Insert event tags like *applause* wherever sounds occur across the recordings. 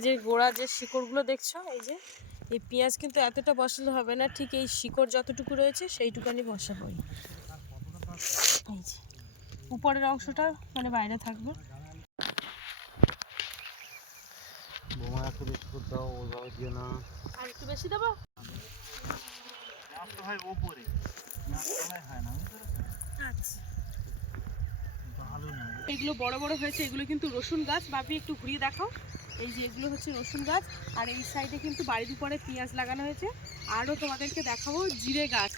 পেঁয়াজের গোড়া যে শিকড়গুলো দেখছ এই যে এই পেঁয়াজ কিন্তু এতটা বসালে হবে না ঠিক এই শিকড় যতটুকু রয়েছে সেইটুকানি বসাবো এই যে উপরের অংশটা মানে বাইরে থাকবে। আর একটু বেশি দেবো? আচ্ছা। এগুলো বড় বড় হয়েছে এগুলো কিন্তু রসুন গাছ। বাপি একটু ঘুরিয়ে দেখাও। এই যে এগুলো হচ্ছে রসুন গাছ আর এই সাইডে কিন্তু বাড়ির উপরে পেঁয়াজ লাগানো হয়েছে। আরও তোমাদেরকে দেখাবো জিরে গাছ।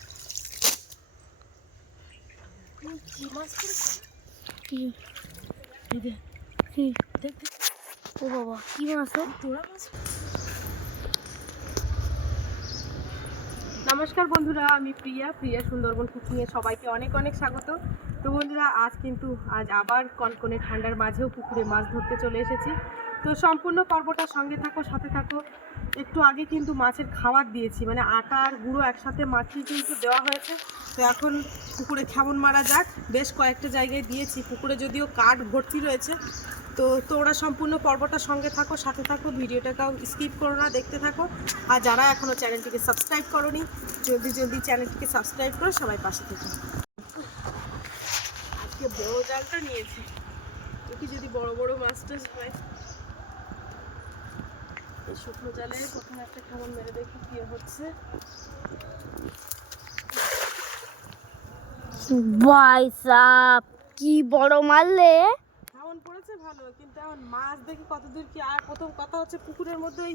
ও বাবা কি মাছ? তোরা মাছ? নমস্কার বন্ধুরা আমি প্রিয়া। প্রিয়া সুন্দরবন কুকিংয়ে সবাইকে অনেক অনেক স্বাগত। তো বন্ধুরা আজ কিন্তু আজ আবার কনকনে ঠান্ডার মাঝেও পুকুরে মাছ ধরতে চলে এসেছি। তো সম্পূর্ণ পর্বটা সঙ্গে থাকো, সাথে থাকো। একটু আগে কিন্তু মাছের খাবার দিয়েছি মানে আটা আর গুঁড়ো একসাথে মাখিয়ে কিন্তু দেওয়া হয়েছে। তো এখন পুকুরে খেমন মারা যাক। বেশ কয়েকটা জায়গায় দিয়েছি, পুকুরে যদিও কাঠ ভর্তি রয়েছে। তো তোমরা সম্পূর্ণ পর্বটা সঙ্গে থাকো, সাথে থাকো ভিডিওটা ভিডিওটাকেও স্কিপ করো না, দেখতে থাকো। আর যারা এখনও চ্যানেলটিকে সাবস্ক্রাইব করোনি, জলদি জলদি চ্যানেলটিকে সাবস্ক্রাইব করো, সবাই পাশে থেকে। আজকে বড় জালটা নিয়েছি। যদি বড় বড় মাছ টাছ হয়। এই শুকনো জালে প্রথমে একটা কেমন মেরে দেখি কি হচ্ছে। ভাই সাপ কি বড় মারলে কেমন পড়েছে ভালো কিন্তু এখন মাছ দেখি কতদূর কি আর প্রথম কথা হচ্ছে পুকুরের মধ্যে ওই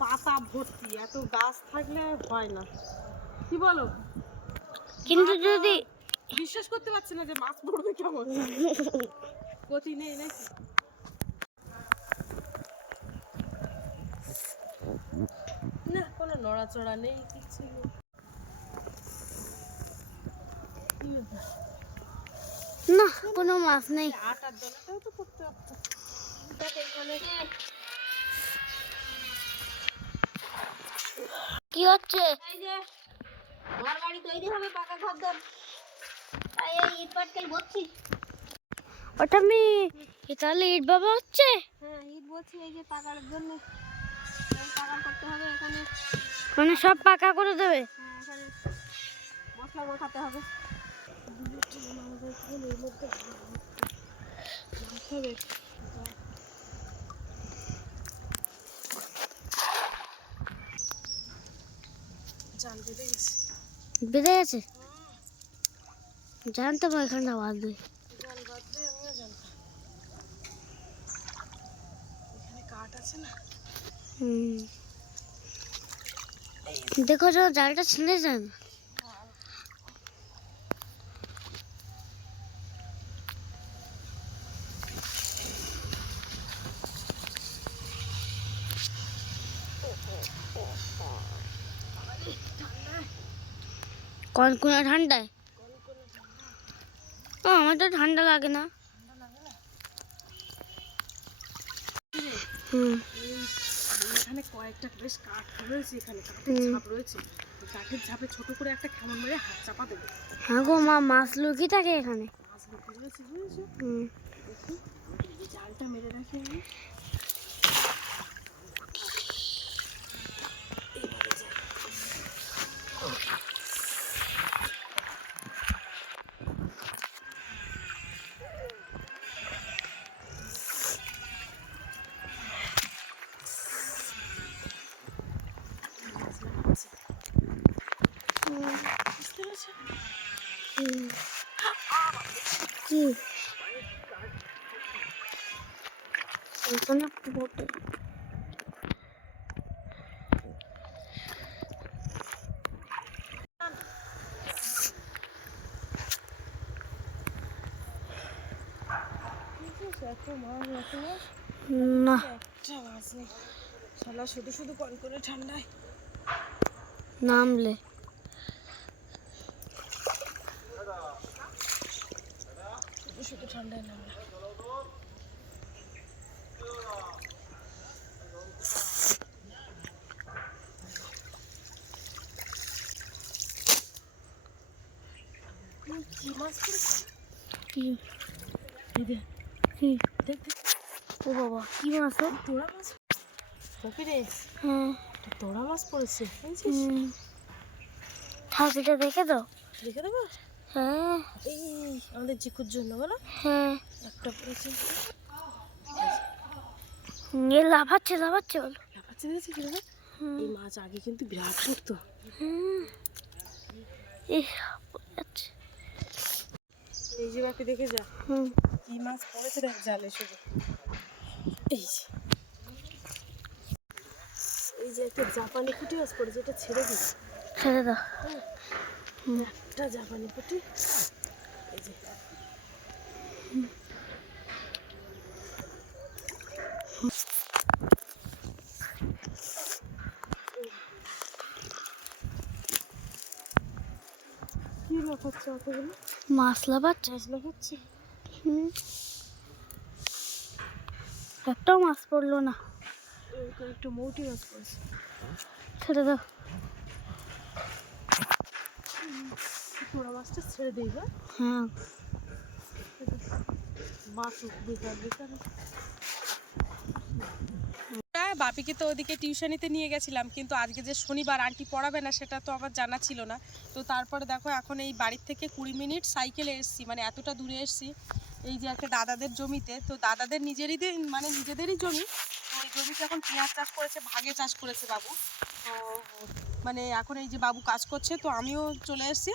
পাতা ভর্তি এত গাছ থাকলে হয় না। কি বলো? কিন্তু যদি বিশ্বাস করতে পারছি না যে মাছ পড়বে কেমন। *laughs* গতি নেই নাকি? না কোনো নড়াচড়া নেই কিছু কি না কোনো মাছ নেই। আটার দলাটাও তো করতে পারতো কি হচ্ছে? বাড়ি তৈরি হবে পাকা ঘর দর তাই এই ইট ওটা আমি তাহলে ইট বাবা হচ্ছে? হ্যাঁ ইট বলছি এই যে পাকার জন্য। পাকা করতে হবে এখানে মানে সব পাকা করে দেবে? হ্যাঁ মশলা মাখাতে হবে। গেছে। জানতাম এখানটা বাঁধবে বাঁধবে জানতাম এখানে কাঠ আছে না? হুম। দেখো তো জালটা ছিঁড়ে যায় না কনকনে ঠান্ডায়? ও, আমার তো ঠান্ডা লাগে না। হুম। এখানে কয়েকটা বেশ কাঠ রয়েছে এখানে কাঠের ছাপ রয়েছে। কাঠের ঝাপে ছোট করে একটা কেমন মেরে হাত চাপা দেবে। হ্যাঁ গো মা মাছ লুকি থাকে এখানে? মাছ লুকি রয়েছে বুঝেছ হুম। দেখি জালটা মেরে রাখি আমি এইভাবে যাই। মাছ লাগাচ্ছি। বুঝতে পেরেছ? হুম। কি? মাছ এত না। শুধু শুধু কল করে ঠান্ডায়। নামলে। শুধু ঠান্ডায় দেখ ও বাবা কি মাছ? তোরা মাছ? বাপি রে হ্যাঁ। তোড়া মাছ পড়েছে হুম। ঠাকুরটা দেখে দাও। দেখে দেবো? হ্যাঁ। এই আমাদের জিকুর জন্য বলো। হ্যাঁ। একটা পড়েছে। নিয়ে লাফাচ্ছে লাফাচ্ছে বলো। লাফাচ্ছে দেখেছি এই মাছ আগে কিন্তু বিরাট হুম। ইস, এই যে বাপি দেখে যা। হুম। কি মাছ পড়েছে দেখ জালে শুধু। এই যে। এই যে একটা জাপানি পুঁটি মাছ পড়েছে এটা ছেড়ে দিস। ছেড়ে দাও। একটা জাপানি পুঁটি। এই যে। একটাও মাছ পড়ল না। একটু মৌটি মাছ পড়েছে। ছেড়ে দাও। পোড়া মাছটা ছেড়ে দিই হ্যাঁ? হ্যাঁ। মাছ বেকার বেকার বাপিকে তো ওদিকে টিউশনিতে নিয়ে গেছিলাম কিন্তু আজকে যে শনিবার আন্টি পড়াবে না সেটা তো আমার জানা ছিল না। তো তারপরে দেখো এখন এই বাড়ির থেকে কুড়ি মিনিট সাইকেলে এসেছি মানে এতটা দূরে এসেছি এই যে একটা দাদাদের জমিতে। তো দাদাদের নিজেরই মানে নিজেদেরই জমি তো ওই জমিতে এখন পেঁয়াজ চাষ করেছে ভাগে চাষ করেছে বাবু। তো মানে এখন এই যে বাবু কাজ করছে তো আমিও চলে এসেছি।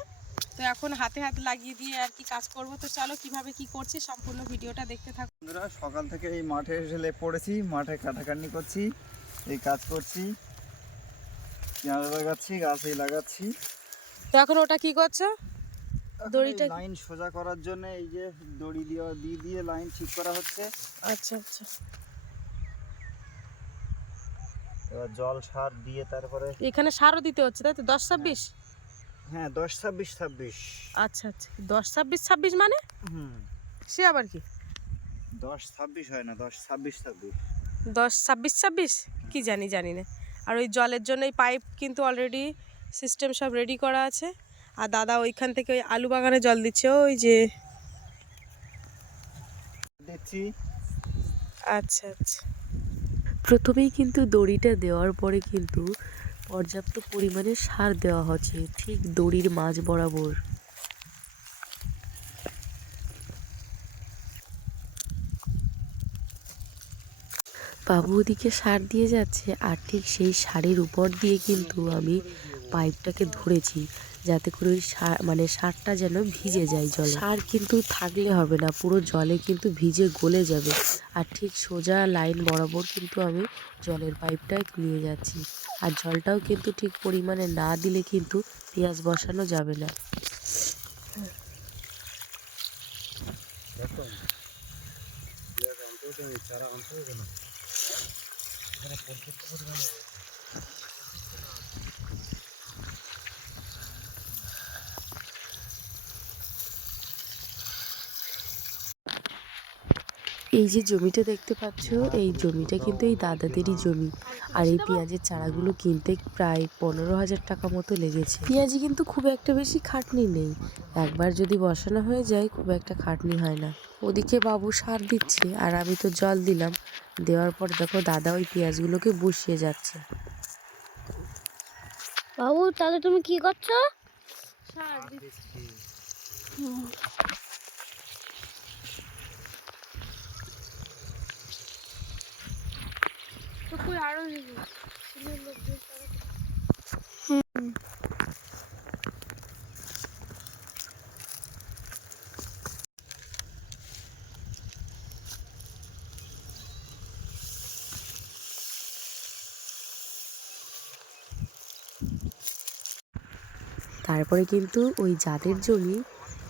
তো এখন হাতে হাতে লাগিয়ে দিয়ে আর কি কাজ করব। তো চলো কীভাবে কি করছি সম্পূর্ণ ভিডিওটা দেখতে থাকো। বন্ধুরা সকাল থেকে এই মাঠে এসে লে- পড়েছি মাঠে কাটাকাটি করছি এই কাজ করছি। পেঁয়াজ লাগাচ্ছি গাছই লাগাচ্ছি। তো এখন ওটা কি করছ? দড়িটা- লাইন সোজা করার জন্য এই যে দড়ি দিয়ে দিয়ে দিয়ে লাইন ঠিক করা হচ্ছে। আচ্ছা আচ্ছা। এবার জল সার দিয়ে তারপরে এখানে সারও দিতে হচ্ছে তাই তো? দশ ছাব্বিশ? হ্যাঁ দশ ছাব্বিশ ছাব্বিশ। আচ্ছা আচ্ছা। দশ ছাব্বিশ ছাব্বিশ মানে? হুম। সে আবার কি? দশ ছাব্বিশ হয় না দশ ছাব্বিশ ছাব্বিশ। দশ ছাব্বিশ ছাব্বিশ? কি জানি জানি না। আর ওই জলের জন্য এই পাইপ কিন্তু অলরেডি সিস্টেম সব রেডি করা আছে। আর দাদা ওইখান থেকে ওই আলু বাগানে জল দিচ্ছে ওই যে। দিচ্ছি। আচ্ছা আচ্ছা। প্রথমেই কিন্তু দড়িটা দেওয়ার পরে কিন্তু পর্যাপ্ত পরিমাণে সার দেওয়া হচ্ছে, ঠিক দড়ির মাঝ বরাবর। বাবু ওদিকে সার দিয়ে যাচ্ছে, আর ঠিক সেই সারের উপর দিয়ে কিন্তু আমি পাইপটাকে ধরেছি, যাতে করে ওই সার মানে সারটা যেন ভিজে যায় জল। সার কিন্তু থাকলে হবে না, পুরো জলে কিন্তু ভিজে গলে যাবে। আর ঠিক সোজা লাইন বরাবর কিন্তু আমি জলের পাইপটায় নিয়ে যাচ্ছি। আর জলটাও কিন্তু ঠিক পরিমাণে না দিলে কিন্তু পেঁয়াজ বসানো যাবে না। এই যে জমিটা দেখতে পাচ্ছ এই জমিটা কিন্তু এই দাদাদেরই জমি। আর এই পেঁয়াজের চারাগুলো কিনতে প্রায় পনেরো হাজার টাকা মতো লেগেছে। পেঁয়াজে কিন্তু খুব একটা বেশি খাটনি নেই। একবার যদি বসানো হয়ে যায় খুব একটা খাটনি হয় না। ওদিকে বাবু সার দিচ্ছে আর আমি তো জল দিলাম। দেওয়ার পর দেখো দাদা ওই পেঁয়াজগুলোকে বসিয়ে যাচ্ছে। বাবু তাহলে তুমি কি করছ? তো তারপরে কিন্তু ওই যাদের জমি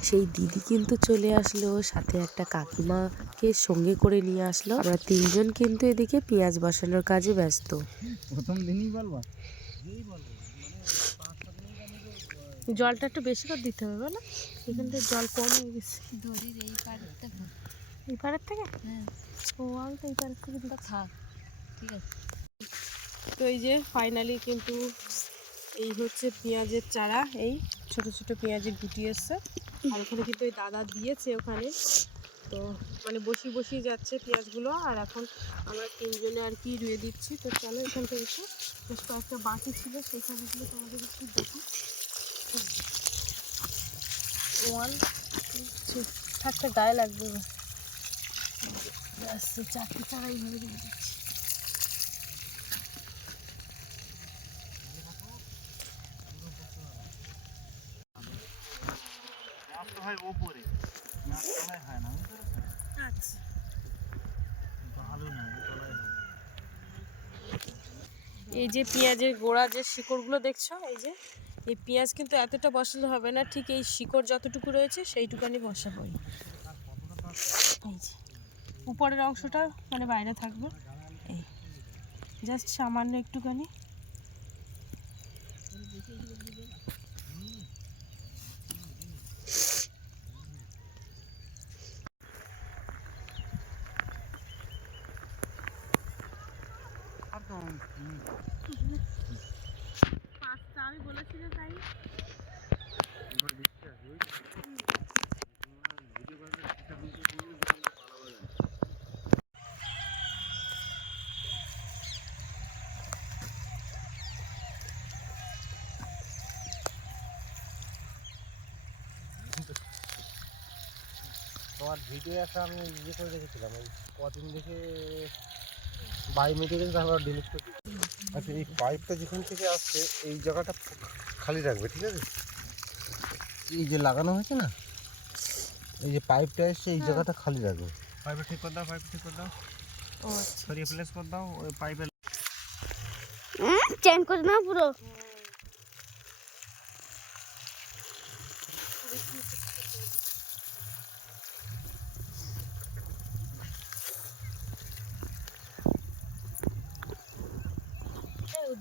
সেই দিদি কিন্তু চলে আসলো সাথে একটা কাকিমাকে সঙ্গে করে নিয়ে আসলো। আমরা তিনজন কিন্তু এদিকে পেঁয়াজ বসানোর কাজে ব্যস্ত। প্রথম দিনই বলবা? জলটা একটু বেশি করে দিতে হবে বলো। এখান থেকে জল কম হয়ে গেছে। দড়ির এই পাড়ের থেকে। এই পাড়ের থেকে? হ্যাঁ। ও আমি তো এই পাড়ের থেকে দিচ্ছি। থাক ঠিক আছে। তো এই যে ফাইনালি কিন্তু এই হচ্ছে পেঁয়াজের চারা এই ছোট ছোট পেঁয়াজের গুটি এসছে। আর ওখানে কিন্তু ওই দাদা দিয়েছে ওখানে। তো মানে বসিয়ে বসিয়ে যাচ্ছে পেঁয়াজগুলো, আর এখন আমরা তিনজনে আর কি রুয়ে দিচ্ছি। তো চলো এখান থেকে এসে। বেশ কয়েকটা বাকি ছিল সেই কাজগুলো তোমাদের একটু দেখো। ওয়ান থাকতে গায়ে লাগবে। চারটে চারা এইভাবে দিয়ে দিচ্ছি হয় ওপরে। এই যে পেঁয়াজের গোড়া যে শিকড়গুলো দেখছ, এই যে, এই পেঁয়াজ কিন্তু এতটা বসালে হবে না, ঠিক এই শিকড় যতটুকু রয়েছে সেইটুকানি বসাবো এই যে, উপরের অংশটা মানে বাইরে থাকবে। এই, জাস্ট সামান্য একটুখানি একদম হুম। পাঁচটা আমি বলেছি যে তাই এবার দেখতে আসবে, ওই তোমার ভিডিও একটা আমি ইয়ে করে রেখেছিলাম ওই কদিন দেখে বাই মেটে গেছে তারপর ডিলিট করে দিই। আচ্ছা এই পাইপটা যেখান থেকে আসছে এই জায়গাটা খালি রাখবে ঠিক আছে? এই যে লাগানো হয়েছে না এই যে পাইপটা এসছে এই জায়গাটা খালি রাখবে। পাইপে ঠিক করে দাও পাইপে ঠিক করে দাও। ও আচ্ছা। প্লেস করে দাও ওই পাইপে চেঞ্জ করে না পুরো।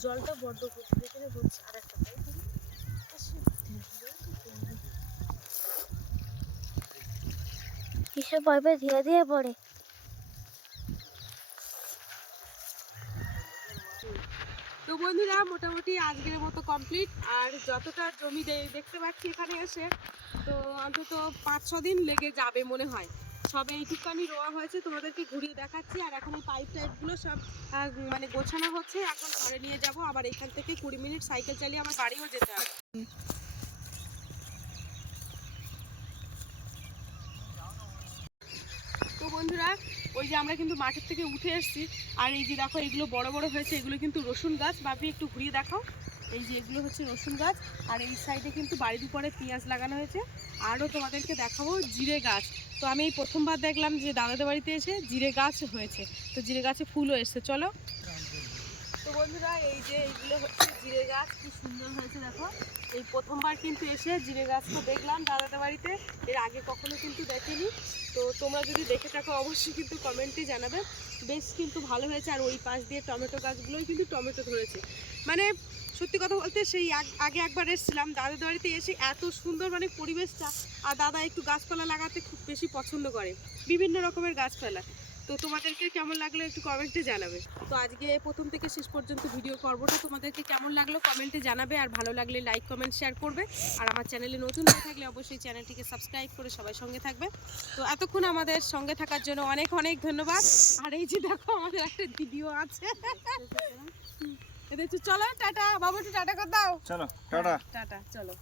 জলটা বড্ড করছে দেখে রে বলছি আর একটা পাই কিসের পাইপে ধীরে ধীরে পড়ে। তো বন্ধুরা মোটামুটি আজকের মতো কমপ্লিট আর যতটা জমি দেখতে পাচ্ছি এখানে এসে তো অন্তত পাঁচ ছ দিন লেগে যাবে মনে হয়। সবে এইটুকানি রোয়া হয়েছে, তোমাদেরকে ঘুরিয়ে দেখাচ্ছি। আর এখন এই পাইপ টাইপগুলো সব মানে গোছানো হচ্ছে। এখন ঘরে নিয়ে যাব। আবার এখান থেকে কুড়ি মিনিট সাইকেল চালিয়ে আমার বাড়িও যেতে হবে। তো বন্ধুরা, ওই যে আমরা কিন্তু মাঠের থেকে উঠে এসেছি। আর এই যে দেখো, এগুলো বড় বড় হয়েছে। এগুলো কিন্তু রসুন গাছ। বাপি একটু ঘুরিয়ে দেখাও। এই যে এগুলো হচ্ছে রসুন গাছ, আর এই সাইডে কিন্তু বাড়ির উপরে পেঁয়াজ লাগানো হয়েছে। আরও তোমাদেরকে দেখাবো জিরে গাছ। তো আমি এই প্রথমবার দেখলাম যে দাদাদের বাড়িতে এসে জিরে গাছ হয়েছে। তো জিরে গাছে ফুলও এসছে, চলো। তো বন্ধুরা, এই যে এইগুলো হচ্ছে জিরে গাছ, কি সুন্দর হয়েছে দেখো। এই প্রথমবার কিন্তু এসে জিরে গাছটা দেখলাম দাদাদের বাড়িতে। এর আগে কখনো কিন্তু দেখিনি। তো তোমরা যদি দেখে থাকো, অবশ্যই কিন্তু কমেন্টে জানাবে। বেশ কিন্তু ভালো হয়েছে, আর ওই পাশ দিয়ে টমেটো গাছগুলোই কিন্তু টমেটো ধরেছে। মানে সত্যি কথা বলতে সেই আগ- একবার এসেছিলাম দাদাদের বাড়িতে এসে এত সুন্দর মানে পরিবেশটা, আর দাদা একটু গাছপালা লাগাতে খুব বেশি পছন্দ করে, বিভিন্ন রকমের গাছপালা। তো তোমাদেরকে কেমন লাগল একটু কমেন্টে জানাবে। তো আজকে প্রথম থেকে শেষ পর্যন্ত ভিডিও পর্বটা তোমাদেরকে কেমন লাগল কমেন্টে জানাবে, আর ভালো লাগলে লাইক, কমেন্ট, শেয়ার করবে। আর আমার চ্যানেলে নতুন হয়ে থাকলে অবশ্যই চ্যানেলটিকে সাবস্ক্রাইব করে সবাই সঙ্গে থাকবে। তো এতক্ষণ আমাদের সঙ্গে থাকার জন্য অনেক অনেক ধন্যবাদ। আর এই যে দেখো আমাদের একটা দিদিও আছে। চলো টাটা বাবু একটু টাটা করে দাও। চলো টাটা। টাটা চলো।